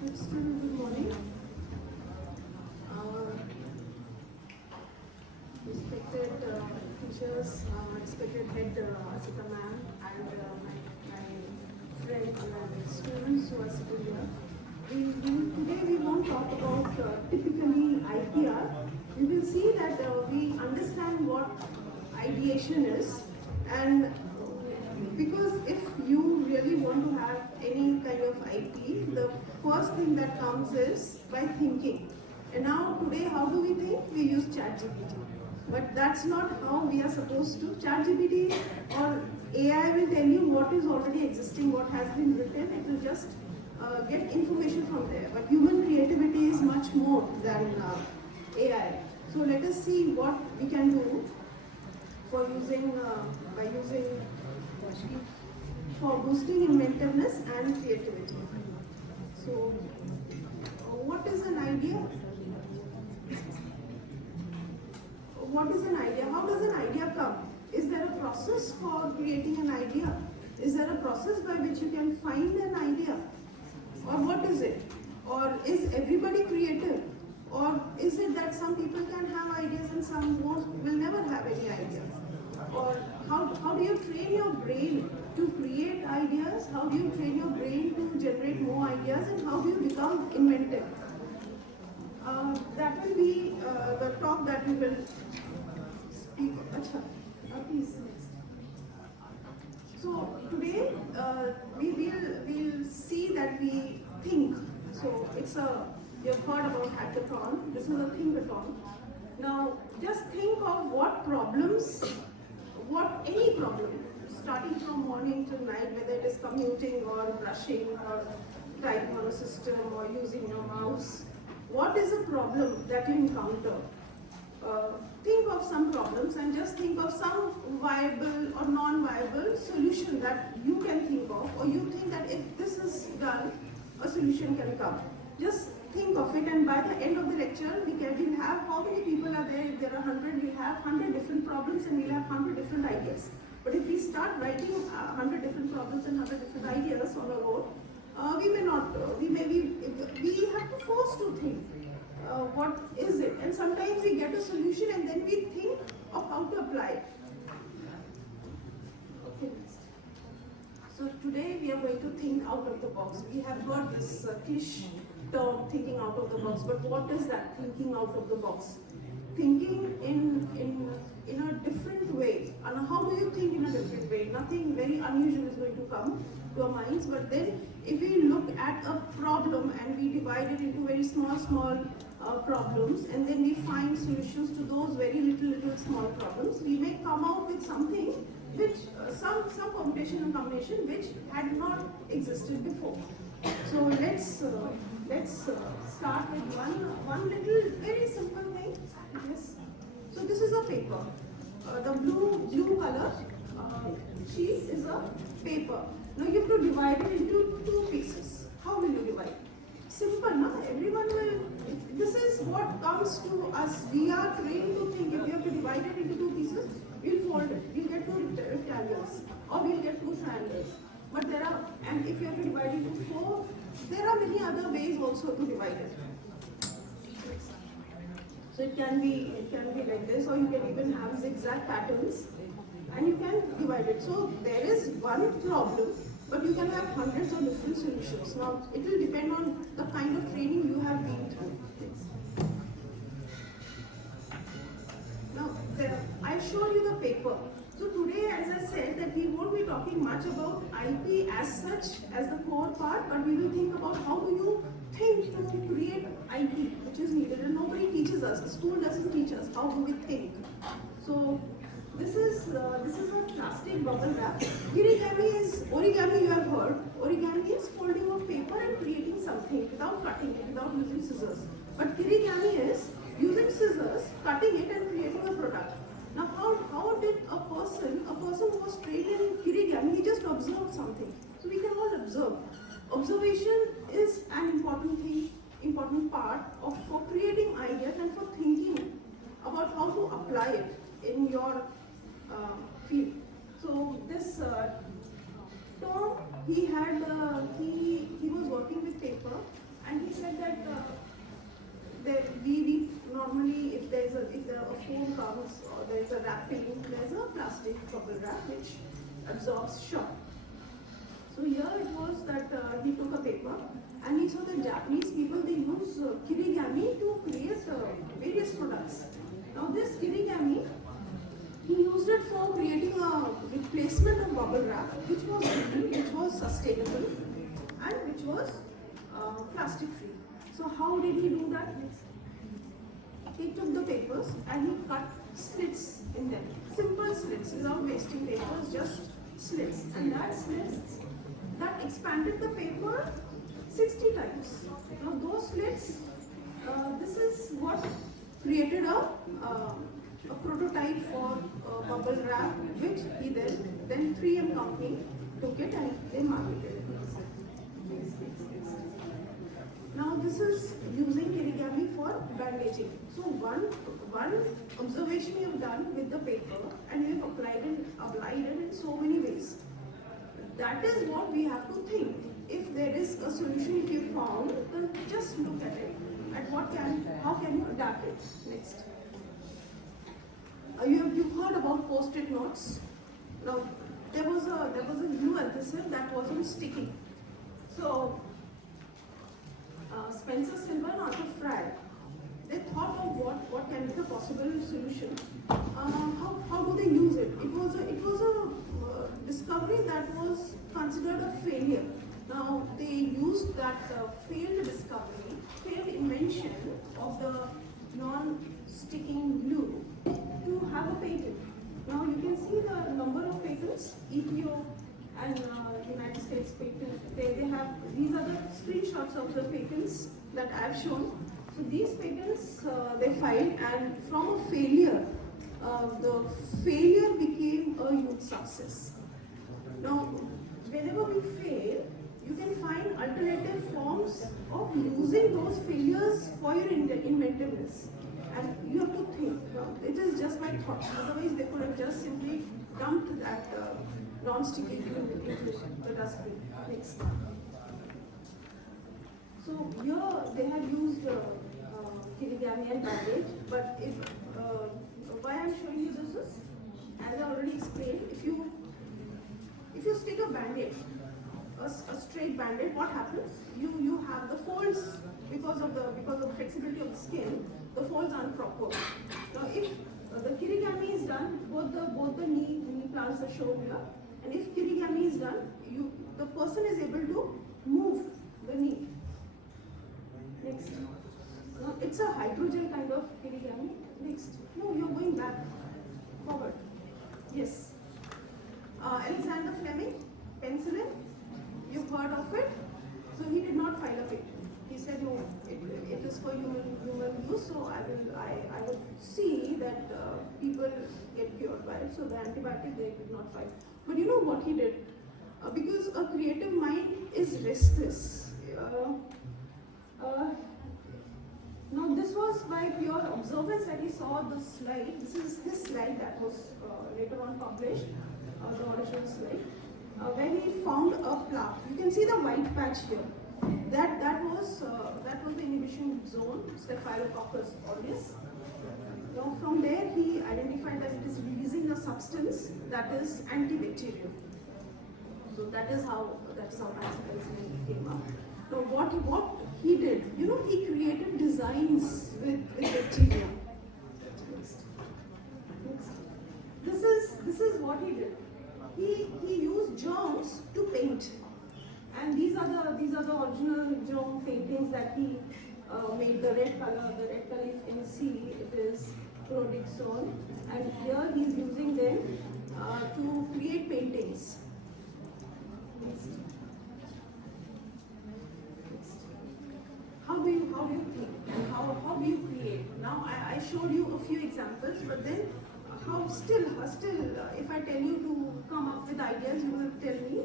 Good morning. Respected teachers, respected head Asika ma'am, and my friends and students who are sitting here. Today we won't talk about typically IPR. We will see that we understand what ideation is, and because if you really want to have any kind of IP, the first thing that comes is by thinking. And now today, how do we think? We use ChatGPT. But that's not how we are supposed to. ChatGPT or AI will tell you what is already existing, what has been written. It will just get information from there. But human creativity is much more than AI. So let us see what we can do for for boosting inventiveness and creativity. So, what is an idea? What is an idea? How does an idea come? Is there a process for creating an idea? Is there a process by which you can find an idea? Or what is it? Or is everybody creative? Or is it that some people can have ideas and some will never have any idea? Or how do you train your brain to create ideas? How do you train your brain to generate more ideas? And how do you become inventive? That will be the talk that we will speak. Achha, please next. So today we'll see that we think. So you've heard about hackathon. This is a thinkathon. Now just think of any problem, starting from morning till night, whether it is commuting or brushing or typing on a system or using your mouse. What is a problem that you encounter? Think of some problems and just think of some viable or non-viable solution that you can think of, or you think that if this is done, a solution can come. Just think of it, and by the end of the lecture, we'll have how many people are there. If there are 100, we'll have 100 different problems and we'll have 100 different ideas. But if we start writing 100 different problems and 100 different ideas on a road, we have to force to think. What is it? And sometimes we get a solution and then we think of how to apply it. Okay. So today we are going to think out of the box. We have got this cliche term, thinking out of the box. But what is that, thinking out of the box? Thinking in a different way. And how do you think in a different way? Nothing very unusual is going to come to our minds. But then if we look at a problem and we divide it into very small problems, and then we find solutions to those very little small problems, we may come out with something which some combination and combination which had not existed before. So let's start with one little very simple thing. Yes. So this is a paper. The blue color sheet is a paper. Now you have to divide it into two pieces. How will you divide? Simple, no? Everyone will. This is what comes to us. We are trained to think. If we have to divide it into two pieces, we'll fold it. We'll get two rectangles, or we'll get two triangles. But and if you have to divide it into four, there are many other ways also to divide it. So it can be like this, or you can even have zigzag patterns, and you can divide it. So there is one problem, but you can have hundreds of different solutions. Now it will depend on the kind of training you have been through. Now I showed you the paper. So today, as I said, that we won't be talking much about IP as such as the core part, but we will think about how do you think to create IP, which is needed, and nobody teaches us. The school doesn't teach us how do we think. So this is a plastic bubble wrap. Origami. You have heard. Origami is folding of paper and creating something without cutting it, without using scissors. But kirigami is using scissors, cutting it, and creating a product. Now, how did a person who was trained in kirigami, he just observed something. So we can all observe. Observation is an important part for creating ideas and for thinking about how to apply it in your field. So this Tom, he was working with paper, and which absorbs shock. So here it was that he took a paper and he saw the Japanese people, they use kirigami to create various products. Now this kirigami, he used it for creating a replacement of bubble wrap, which was green, which was sustainable, and which was plastic free. So how did he do that? He took the papers and he cut slits in them. Simple slits without wasting papers, just slits. And that slits, that expanded the paper 60 times. Now those slits, this is what created a prototype for bubble wrap, which he then 3M company took it and they marketed it. Now this is using kirigami for bandaging. So one observation we have done with the paper and we have applied it in so many ways. That is what we have to think. If there is a solution if you found, then just look at it. How can you adapt it? Next. You've heard about post-it notes. Now there was a new adhesive that wasn't sticking. So Spencer Silver and Arthur Fry, they thought of what can be the possible solution. How do they use it? It was a discovery that was considered a failure. Now they used that failed discovery, failed invention of the non-sticking glue to have a patent. Now you can see the number of patents, EPO and United States patent. They have, these are the screenshots of the patents that I have shown. So these patents they filed, and from a failure, the failure became a huge success. Now, whenever we fail, you can find alternative forms of using those failures for your inventiveness. And you have to think. It is just my thought. Otherwise, they could have just simply dumped that non-sticky into the dustbin. Next. So here they have used kirigami and bandage. But if why I am showing you this is, as I already explained, if you stick a bandage, a straight bandage, what happens? You have the folds because of the flexibility of the skin. The folds aren't proper. Now, if the kirigami is done, both the knee plants are shown here, and if kirigami is done, the person is able to move the knee. Next. Now, it's a hydrogel kind of kirigami. Next. No, you're going back, forward. Yes. Alexander Fleming, penicillin. You've heard of it. So he did not file a patent. He said, no, it is for human use. So I would see that people get cured by it. So the antibiotic they did not file. But you know what he did? Because a creative mind is restless. Now this was by pure observance that he saw the slide. This is his slide that was later on published, the original slide, where he found a plaque. You can see the white patch here. That was the inhibition zone, Staphylococcus aureus. Now from there he identified that it is releasing a substance that is antibacterial. So that is how penicillin came up. Now what he did, he created designs with bacteria. This is what he did. He used germs to paint, and these are the original germ paintings that he made. The red color you can see, it is Prodixol, and here he is using them to create paintings. How do you think and how do you create? Now I showed you a few examples, but then still if I tell you to come up with ideas, you will tell me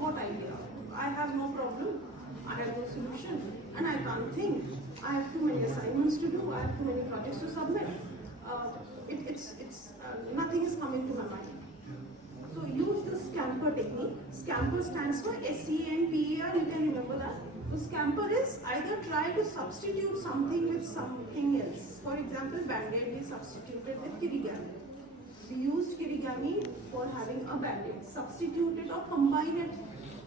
what idea. I have no problem, I have no solution, and I can't think. I have too many assignments to do, I have too many projects to submit. Nothing is coming to my mind. So use the scamper technique. Scamper stands for SCMPER, you can remember that. So scamper is either try to substitute something with something else. For example, band-aid is substituted with kirigami. We used kirigami for having a band-aid. Substitute it or combine it.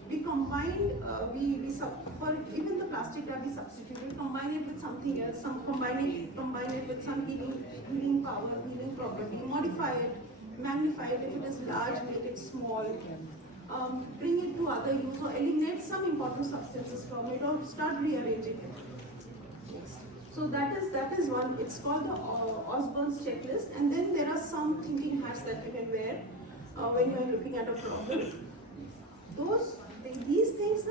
We combined, for even the plastic that we substituted, combine it with something else, combine it with some healing power, healing property, modify it, magnify it. If it is large, make it small. Bring it to other use or eliminate some important substances from it or start rearranging it. So that is one. It's called the Osborne's checklist, and then there are some thinking hats that you can wear when you are looking at a problem. These things,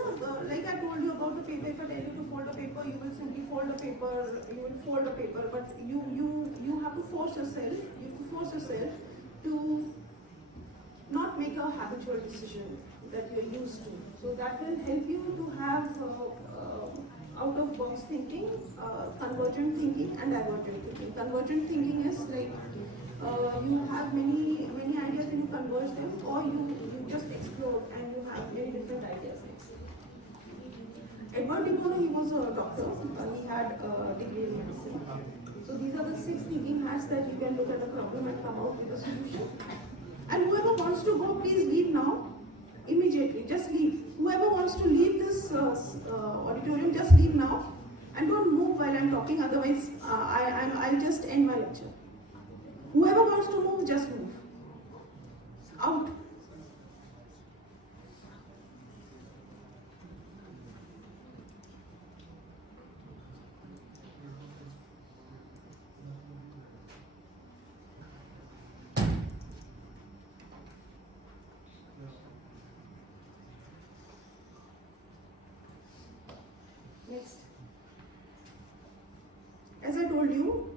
like I told you about the paper, if I tell you to fold a paper, you will simply fold a paper, you will fold a paper, but you have to force yourself to not make a habitual decision that you are used to. So that will help you to have out-of-box thinking, convergent thinking and divergent thinking. Convergent thinking is like you have many ideas and you converge them, or you just explore and you have many different ideas. Edward de Bono, he was a doctor. He had a degree in medicine. So these are the 6 thinking hats that you can look at the problem and come out with a solution. And whoever wants to go, please leave now. Immediately, just leave. Whoever wants to leave this auditorium, just leave now. And don't move while I'm talking, otherwise I'll just end my lecture. Whoever wants to move, just move. Out. Next. As I told you,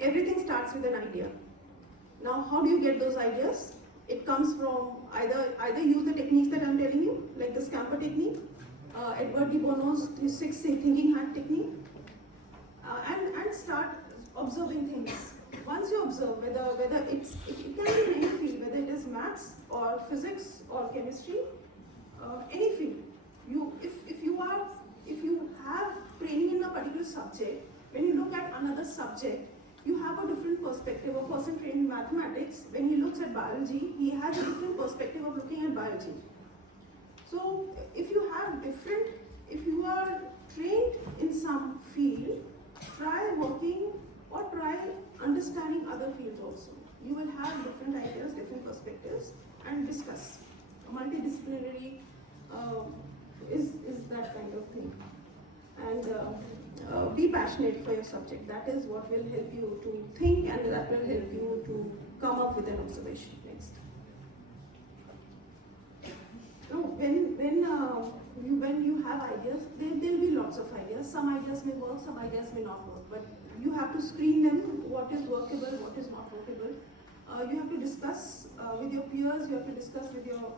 everything starts with an idea. Now, how do you get those ideas? It comes from either use the techniques that I'm telling you, like the scamper technique, Edward de Bono's 6 thinking hat technique, and start observing things. Once you observe, whether it can be in any field, whether it is maths or physics or chemistry, any field. If you have training in a particular subject, when you look at another subject, you have a different perspective. A person trained in mathematics, when he looks at biology, he has a different perspective of looking at biology. So if you are trained in some field, try working or try understanding other fields also. You will have different ideas, different perspectives, and discuss. Multidisciplinary is that kind of thing. And be passionate for your subject. That is what will help you to think, and that will help you to come up with an observation. Next. Now, when you have ideas, there will be lots of ideas. Some ideas may work, some ideas may not work. But you have to screen them. What is workable, what is not workable. You have to discuss with your peers. You have to discuss with your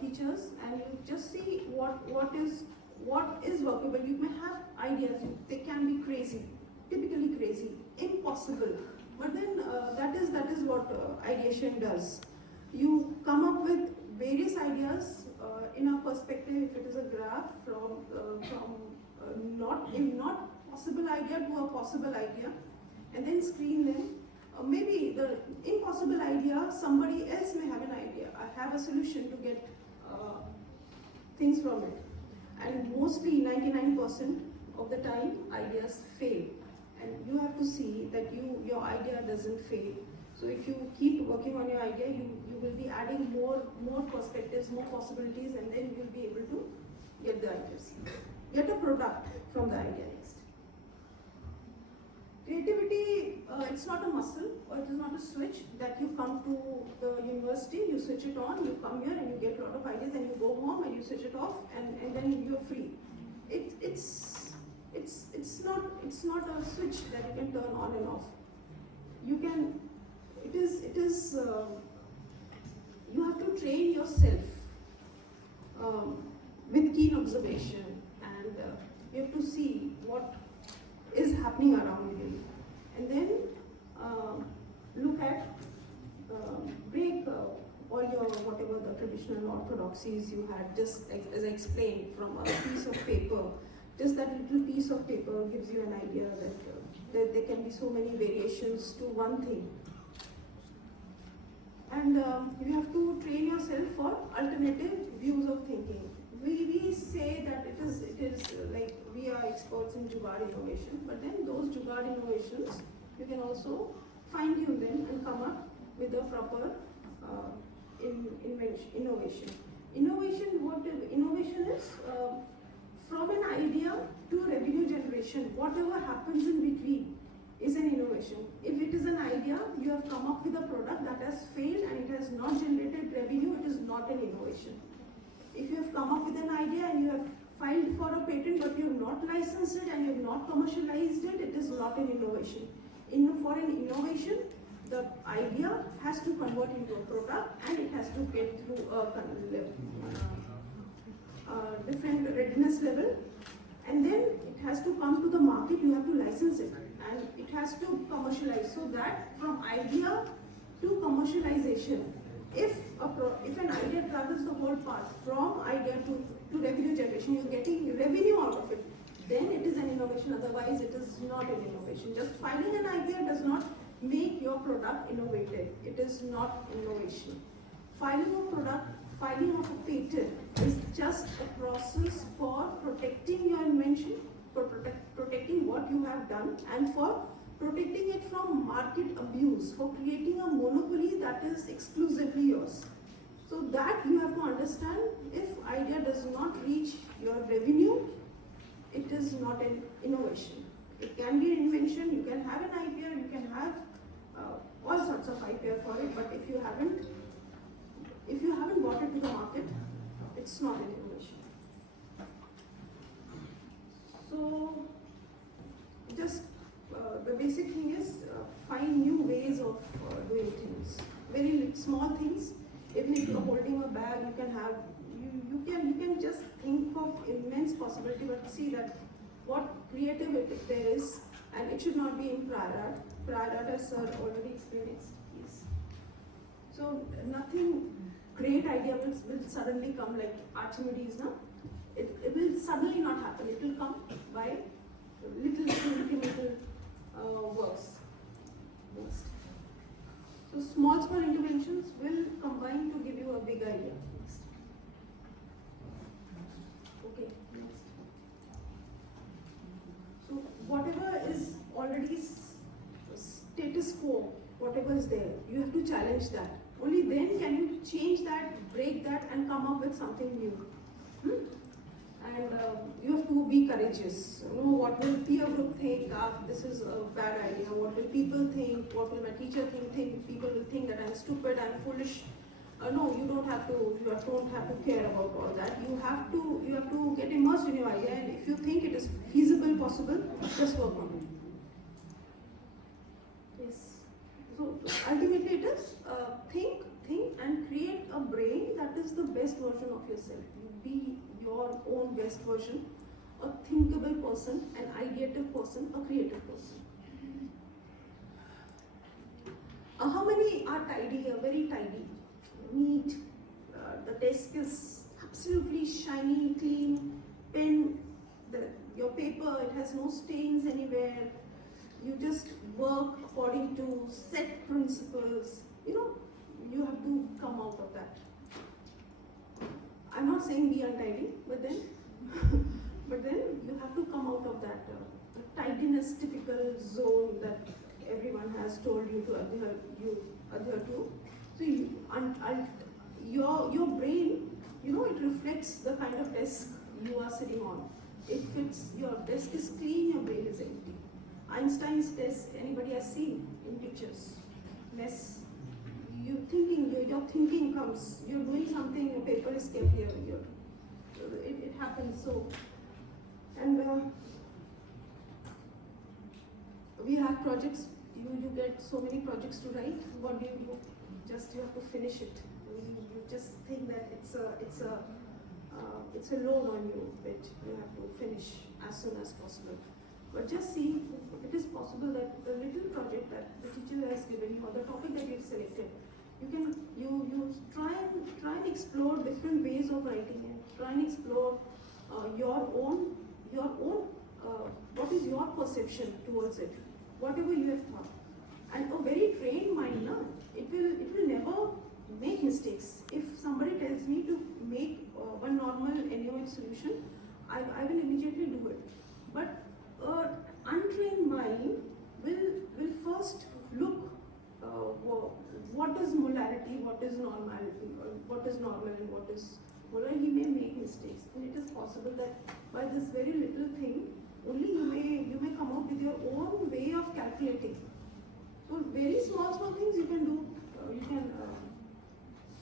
teachers, and you just see what is workable. You may have ideas, they can be crazy, typically crazy, impossible. But then that is what ideation does. You come up with various ideas in a perspective. If it is a graph from not possible idea to a possible idea, and then screen them. Maybe the impossible idea, somebody else may have an idea. I have a solution to get things from it. And mostly 99% of the time, ideas fail. And you have to see that your idea doesn't fail. So if you keep working on your idea, you will be adding more perspectives, more possibilities, and then you will be able to get the ideas. Get a product from the idea next. Creativity, it's not a muscle, or it is not a switch that you come to the university, you switch it on, you come here and you get a lot of ideas, and you go home and you switch it off, and then you're free. It's not a switch that you can turn on and off. You can, you have to train yourself with keen observation, and you have to see what is happening around you, and then look at, break all your whatever the traditional orthodoxies you had, just as I explained, from a piece of paper. Just that little piece of paper gives you an idea that there can be so many variations to one thing. And you have to train yourself for alternative views of thinking. We say that it is like we are experts in Jugaad innovation, but then those Jugaad innovations, you can also fine tune them and come up with a proper innovation. Innovation is from an idea to revenue generation. Whatever happens in between is an innovation. If it is an idea, you have come up with a product that has failed and it has not generated revenue, it is not an innovation. If you have come up with an idea and you have filed for a patent but you have not licensed it and you have not commercialized it, it is not an innovation. For an innovation, the idea has to convert into a product and it has to get through a different readiness level, and then it has to come to the market. You have to license it and it has to commercialize, so that from idea to commercialization, if an idea travels the whole path from idea to revenue generation, you're getting revenue out of it, then it is an innovation. Otherwise it is not an innovation. Just filing an idea does not make your product innovative. It is not innovation. Filing a product, filing of a patent is just a process for protecting your invention, for protecting what you have done, and for protecting it from market abuse, for creating a monopoly that is exclusively yours. So that you have to understand. If idea does not reach your revenue, it is not an innovation. It can be an invention. You can have an idea, you can have all sorts of idea for it, but if you haven't brought it to the market, it's not an innovation. So just the basic thing is find new ways of doing things. Very small things. Even if you're holding a bag, you can have you can just think of immense possibility, but see that what creativity there is, and it should not be in prior art. Prior art, as sir already explained, is so nothing great idea will suddenly come like Archimedes, no? It will suddenly not happen. It will come by little works. Next. So small interventions will combine to give you a big idea. Next. Okay, next. So whatever is already status quo, whatever is there, you have to challenge that. Only then can you change that, break that, and come up with something new. And you have to be courageous. You know, what will peer group think? This is a bad idea. What will people think? What will my teacher think? People will think that I'm stupid, I'm foolish. No, you don't have to. You don't have to care about all that. You have to get immersed in your idea, and if you think it is feasible, possible, just work on it. Yes. So ultimately, it is think, and create a brain that is the best version of yourself. Be your own best version, a thinkable person, an ideative person, a creative person. How many are tidy, very tidy, neat? The desk is absolutely shiny, clean, pen, your paper, it has no stains anywhere. You just work according to set principles. You know, you have to come out of that. I'm not saying be untidy, but then you have to come out of that tidiness typical zone that everyone has told you to adhere to. So your brain, you know, it reflects the kind of desk you are sitting on. If your desk is clean, your brain is empty. Einstein's desk, anybody has seen in pictures? Less. Your thinking comes. You're doing something. Your paper is kept here. It happens. So, and we have projects. You get so many projects to write. What do? You have to finish it. You just think that it's a load on you, which you have to finish as soon as possible. But just see, it is possible that the little project that the teacher has given you, or the topic that you've selected, you try and explore different ways of writing it. Try and explore your own what is your perception towards it, whatever you have thought. And a very trained mind, it will never make mistakes. If somebody tells me to make one normal NaOH solution, I will immediately do it. But untrained mind will first look what is molarity, what is normality, or what is normal and what is molar. He may make mistakes, and it is possible that by this very little thing, only you may come out with your own way of calculating. So very small things you can do. You can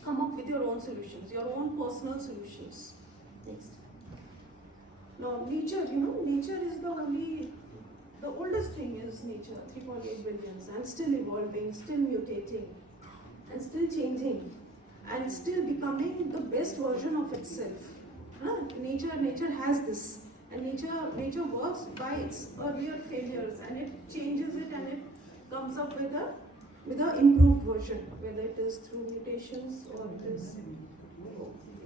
come up with your own solutions, your own personal solutions. Next. Now nature, nature is the oldest thing is nature, 3.8 billions, and still evolving, still mutating, and still changing, and still becoming the best version of itself. Nature has this, and nature works by its earlier failures, and it changes it, and it comes up with a improved version, whether it is through mutations or it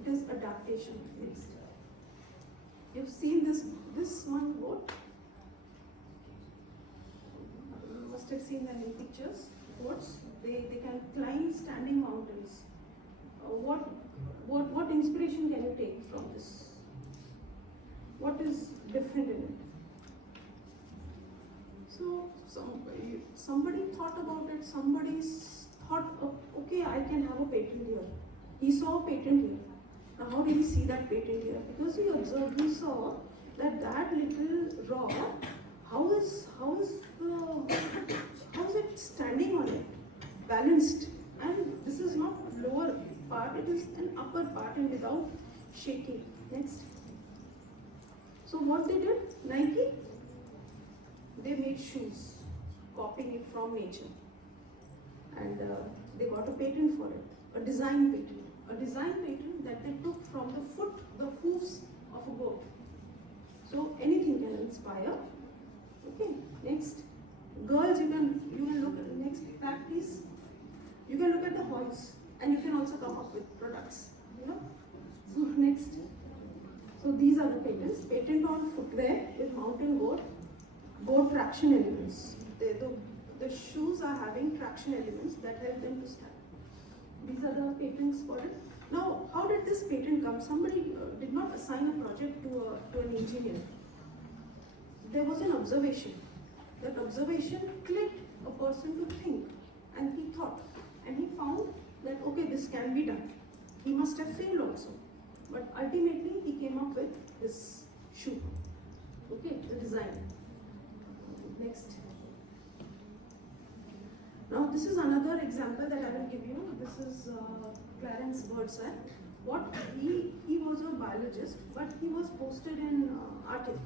is adaptation. Next. You've seen this one boat. You must have seen them in pictures. Boats, they can climb standing mountains. What inspiration can you take from this? What is different in it? So somebody thought about it. Somebody thought, oh, okay, I can have a patent here. He saw a patent here. Now, how did he see that patent here? Because he saw that little rod, how is it standing on it, balanced, and this is not lower part, it is an upper part and without shaking. Next. So what they did, Nike, they made shoes, copying it from nature, and they got a patent for it, a design patent that they took from the hoofs of a goat. So anything can inspire. Okay, next. Girls, you can look at the next back piece. You can look at the horns, and you can also come up with products. So next. So these are the patents. Patent on footwear with mountain goat traction elements. The shoes are having traction elements that help them to stand. These are the patents for it. Now, how did this patent come? Somebody did not assign a project to an engineer. There was an observation. That observation clicked a person to think, and he thought, and he found that okay, this can be done. He must have failed also, but ultimately he came up with this shoe. Okay, the design. Next. Now this is another example that I will give you. This is Clarence Birdseye. What he was a biologist, but he was posted in Arctic,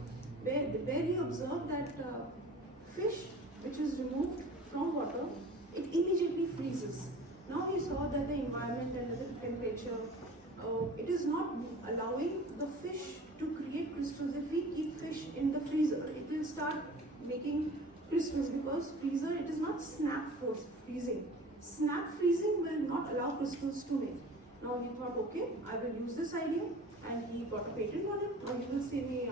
where he observed that fish which is removed from water, it immediately freezes. Now he saw that the environment and the temperature, it is not allowing the fish to create crystals. If we keep fish in the freezer, it will start making crystals, because freezer, it is not snap force freezing. Snap freezing will not allow crystals to make. Now he thought, okay, I will use this idea, and he got a patent on it. Now you will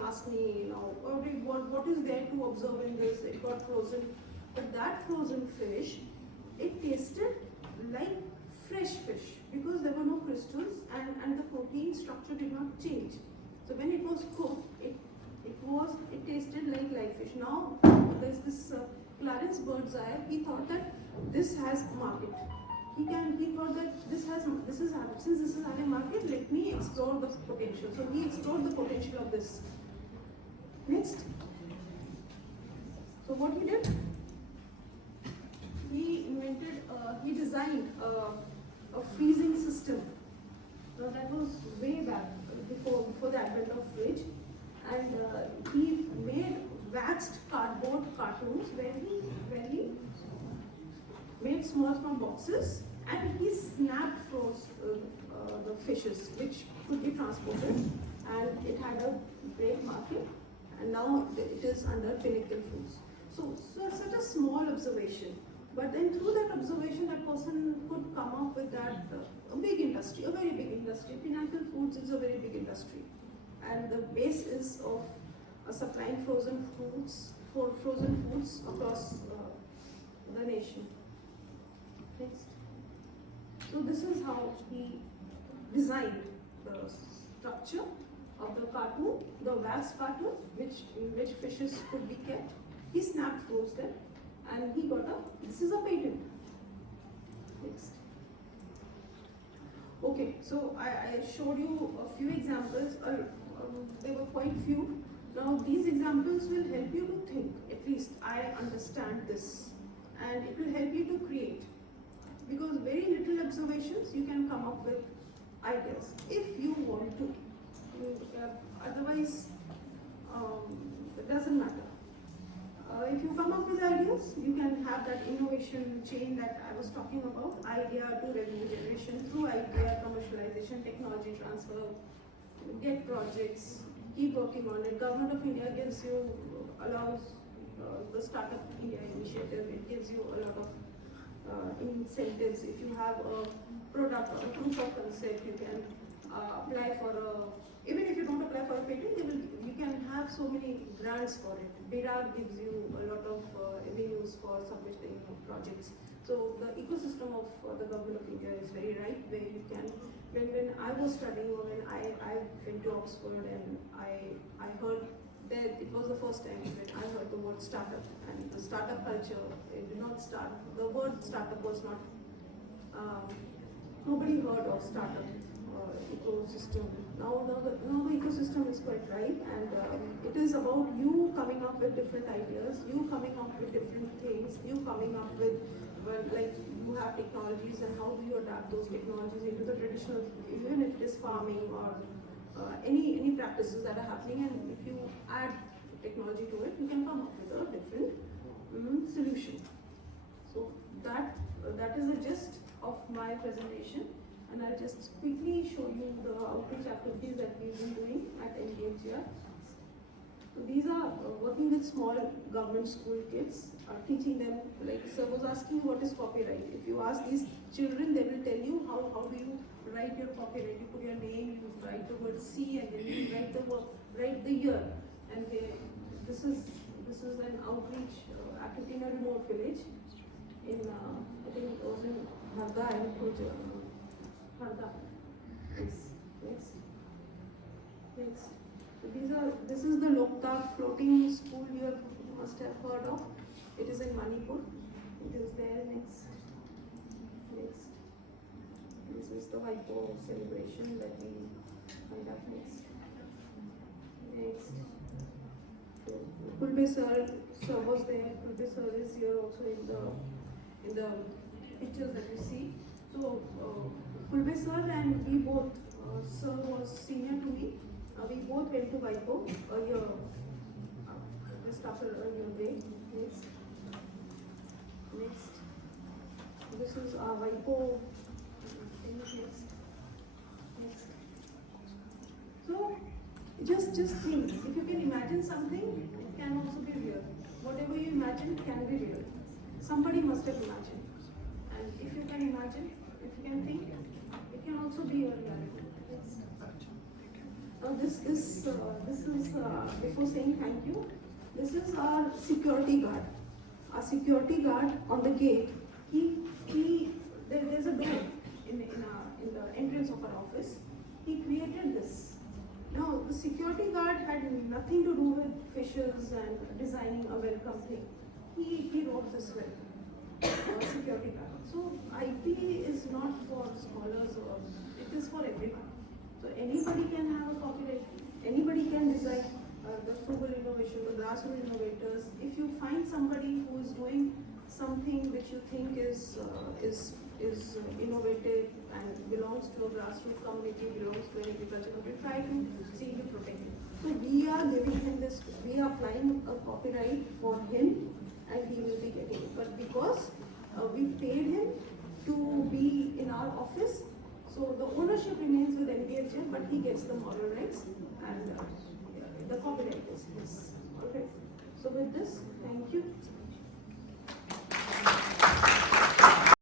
ask me, what is there to observe in this? It got frozen. But that frozen fish, it tasted like fresh fish, because there were no crystals, and the protein structure did not change. So when it was cooked, it tasted like live fish. Now there's this Clarence Birdseye. He thought that this has a market. He thought that since this is having market, let me explore the potential. So he explored the potential of this. Next. So what he did? He designed a freezing system. Now that was way back before the advent of fridge, and he made waxed cardboard cartoons where he made small boxes, and he froze the fishes which could be transported, and it had a great market, and now it is under Pinnacle Foods. So such a small observation, but then through that observation, that person could come up with that a big industry, a very big industry. Pinnacle Foods is a very big industry, and the base is of supplying frozen foods across the nation. Next. So this is how he designed the structure of the cartoon, the wax cartoon, in which fishes could be kept. He snapped froze them, and he got this is a patent. Next. Okay, so I showed you a few examples. There were quite few. Now these examples will help you to think. At least I understand this, and it will help you to create. Because very little observations, you can come up with ideas if you want to. Otherwise, it doesn't matter. If you come up with ideas, you can have that innovation chain that I was talking about, idea to revenue generation, through idea, commercialization, technology transfer, get projects, keep working on it. Government of India allows the Startup India initiative, it gives you a lot of incentives. If you have a product or a proof of concept, you can apply for even if you don't apply for a patent, you can have so many grants for it. BIRAR gives you a lot of avenues for submitting projects. So the ecosystem of the Government of India is very right, where you can, when I was studying, or when I went to Oxford, and I heard that it was the first time when I heard the word startup, and the startup culture, it did not start, the word startup was not, nobody heard of startup ecosystem. Now the ecosystem is quite ripe, and it is about you coming up with different ideas, you coming up with different things, you coming up with, well, like you have technologies, and how do you adapt those technologies into the traditional, even if it is farming or any practices that are happening, and if you add technology to it, you can come up with a different solution. So that is the gist of my presentation. And I'll just quickly show you the outreach activities that we've been doing at NBFGR. So these are working with small government school kids, teaching them, like sir was asking what is copyright. If you ask these children, they will tell you how do you write your copyright. You put your name, you write the word C, and then you write the year. And this is an outreach activity in a remote village in I think it was in Harda and Harda. Next. So this is the Loktak floating school you must have heard of. It is in Manipur. It is there. Next. This is the Vaipo celebration that we find up next. So Kulbe sir was there. Kulbe sir is here also in the pictures that you see. So Kulbe sir and we both, sir was senior to me. We both went to Vaipo a year, just after a year break. Next. This is our Vaipo thing. Next. So just think, if you can imagine something, it can also be real. Whatever you imagine can be real. Somebody must have imagined. And if you can imagine, if you can think, it can also be a reality. Now this is before saying thank you, this is our security guard. Our security guard on the gate. There's a door in the entrance of our office. He created this. Now the security guard had nothing to do with fishes and designing a welcome thing. He wrote this security guard. So IP is not for scholars, or it is for everyone. So anybody can have a copyright, anybody can design the frugal innovation, the grassroots innovators. If you find somebody who is doing something which you think is innovative and belongs to a grassroots community, belongs to an agriculture community, try to see to protect it. So we are giving him this, we are applying a copyright for him, and he will be getting it. But because we paid him to be in our office, so the ownership remains with NBFGR, but he gets the moral rights, and the copyright is his. Okay. So with this, thank you.